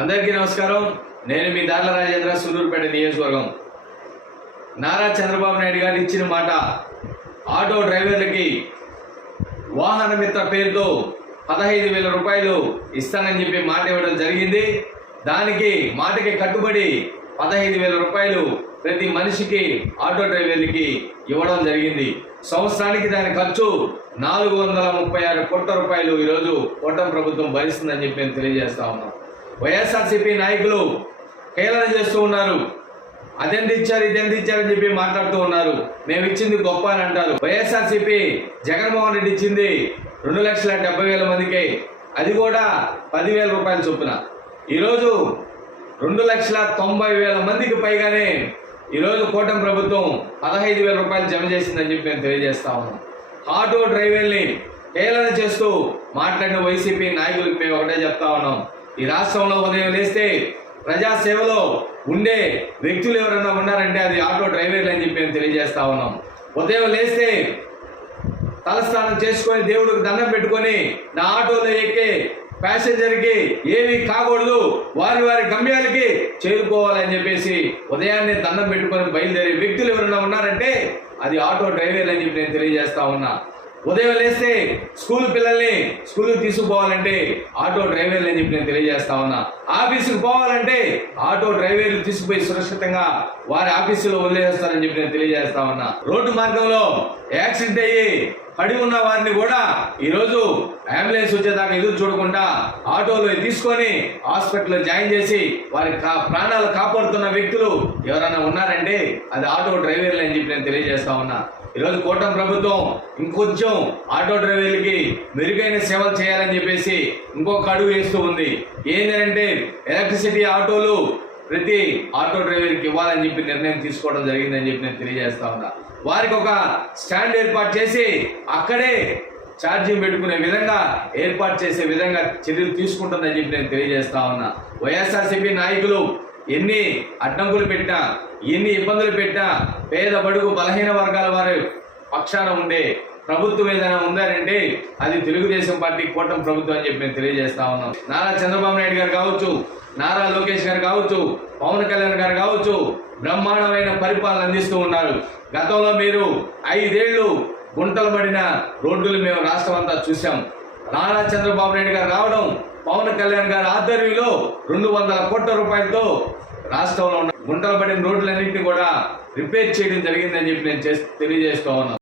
అందరికీ నమస్కారం. నేను మీ దార్ల రాజేంద్ర సూలూరుపేట నియోజకవర్గం. నారా చంద్రబాబు నాయుడు గారు ఇచ్చిన మాట ఆటో డ్రైవర్లకి వాహన మిత్ర పేరుతో పదహైదు వేల రూపాయలు ఇస్తానని చెప్పి మాట ఇవ్వడం జరిగింది. దానికి మాటకి కట్టుబడి పదహైదు వేల రూపాయలు ప్రతి మనిషికి ఆటో డ్రైవర్లకి ఇవ్వడం జరిగింది. సంవత్సరానికి దాని ఖర్చు నాలుగు వందల ముప్పై ఆరు కోట్ల రూపాయలు ఈరోజు కూటమి ప్రభుత్వం భరిస్తుందని చెప్పి నేను తెలియజేస్తా ఉన్నాను వైఎస్ఆర్సీపీ నాయకులు హేళన చేస్తూ ఉన్నారు. అదెంత ఇచ్చారు ఇదెంత అని చెప్పి మాట్లాడుతూ ఉన్నారు. మేము ఇచ్చింది గొప్ప అని అంటారు. వైఎస్ఆర్సీపీ జగన్మోహన్ రెడ్డి ఇచ్చింది రెండు లక్షల డెబ్బై వేల మందికి. అది కూడా పదివేల రూపాయల చొప్పున. ఈరోజు రెండు లక్షల తొంభై వేల మందికి పైగానే ఈరోజు కూటమి ప్రభుత్వం పదహైదు వేల రూపాయలు జమ చేసిందని చెప్పి మేము తెలియజేస్తా ఉన్నాం. ఆటో డ్రైవర్ని హేళన చేస్తూ మాట్లాడిన వైసీపీ నాయకులకు మేము ఒకటే చెప్తా ఉన్నాం. ఈ రాష్ట్రంలో ఉదయం లేస్తే ప్రజాసేవలో ఉండే వ్యక్తులు ఎవరైనా ఉన్నారంటే అది ఆటో డ్రైవర్లు అని చెప్పి మేము తెలియజేస్తా ఉన్నాం. ఉదయం లేస్తే తలస్నానం చేసుకొని దేవుడికి దండం పెట్టుకొని నా ఆటోలో ఎక్కే ప్యాసింజర్కి ఏవి కాకూడదు వారి వారి గమ్యాలకి చేరుకోవాలని చెప్పేసి ఉదయాన్నే దండం పెట్టుకొని బయలుదేరే వ్యక్తులు ఎవరైనా ఉన్నారంటే అది ఆటో డ్రైవర్ అని చెప్పి నేను తెలియజేస్తా ఉన్నా. ఉదయం లేస్తే స్కూల్ పిల్లల్ని స్కూల్కి తీసుకుపోవాలంటే ఆటో డ్రైవర్లు అని చెప్పి నేను తెలియజేస్తా ఉన్నా. ఆఫీసుకు పోవాలంటే ఆటో డ్రైవర్లు తీసుకుపోయి సురక్షితంగా వారి ఆఫీసులో వదిలేస్తారని చెప్పి నేను తెలియజేస్తా ఉన్నా. రోడ్డు మార్గంలో యాక్సిడెంట్ అయ్యి పడి ఉన్న వారిని కూడా ఈరోజు అంబులెన్స్ వచ్చేదాకా ఎదురు చూడకుండా ఆటోలో తీసుకొని హాస్పిటల్లో జాయిన్ చేసి వారి కా- ప్రాణాలు కాపాడుతున్న వ్యక్తులు ఎవరైనా ఉన్నారంటే అది ఆటో డ్రైవర్లు అని చెప్పి నేను తెలియజేస్తా ఉన్నా. ఈరోజు కూటమి ప్రభుత్వం ఇంకొంచెం ఆటో డ్రైవర్లకి మెరుగైన సేవలు చేయాలని చెప్పేసి ఇంకొక అడుగు వేస్తూ ఉంది. ఏంటంటే ఎలక్ట్రిసిటీ ఆటోలు ప్రతి ఆటో డ్రైవర్కి ఇవ్వాలని చెప్పి నిర్ణయం తీసుకోవడం జరిగిందని చెప్పి నేను తెలియజేస్తా ఉన్నా. వారికి ఒక స్టాండ్ ఏర్పాటు చేసి అక్కడే ఛార్జింగ్ పెట్టుకునే విధంగా ఏర్పాటు చేసే విధంగా చర్యలు తీసుకుంటుందని చెప్పి నేను తెలియజేస్తా ఉన్నా. వైఎస్ఆర్సీపీ నాయకులు ఎన్ని అడ్డంకులు పెట్టినా ఎన్ని ఇబ్బందులు పెట్టినా పేద బడుగు బలహీన వర్గాల వారి పక్షాన ఉండే ప్రభుత్వం ఏదైనా ఉందారంటే అది తెలుగుదేశం పార్టీ కూటమి ప్రభుత్వం అని చెప్పి మేము తెలియజేస్తా ఉన్నాం. నారా చంద్రబాబు నాయుడు గారు కావచ్చు నారా లోకేష్ గారు కావచ్చు పవన్ కళ్యాణ్ గారు కావచ్చు బ్రహ్మాండమైన పరిపాలన అందిస్తూ ఉన్నారు. గతంలో మీరు ఐదేళ్ళు గుంటలు పడిన రోడ్డులు మేము రాష్ట్రం అంతా చూసాం నారా చంద్రబాబు నాయుడు గారు రావడం పవన్ కళ్యాణ్ గారి ఆధ్వర్యంలో రెండు వందల కోట్ల రూపాయలతో రాష్ట్రంలో ఉన్న గుంటలు పడిన రోడ్లన్నింటినీ కూడా రిపేర్ చేయడం జరిగిందని చెప్పి నేను చేస్- తెలియజేస్తా ఉన్నాను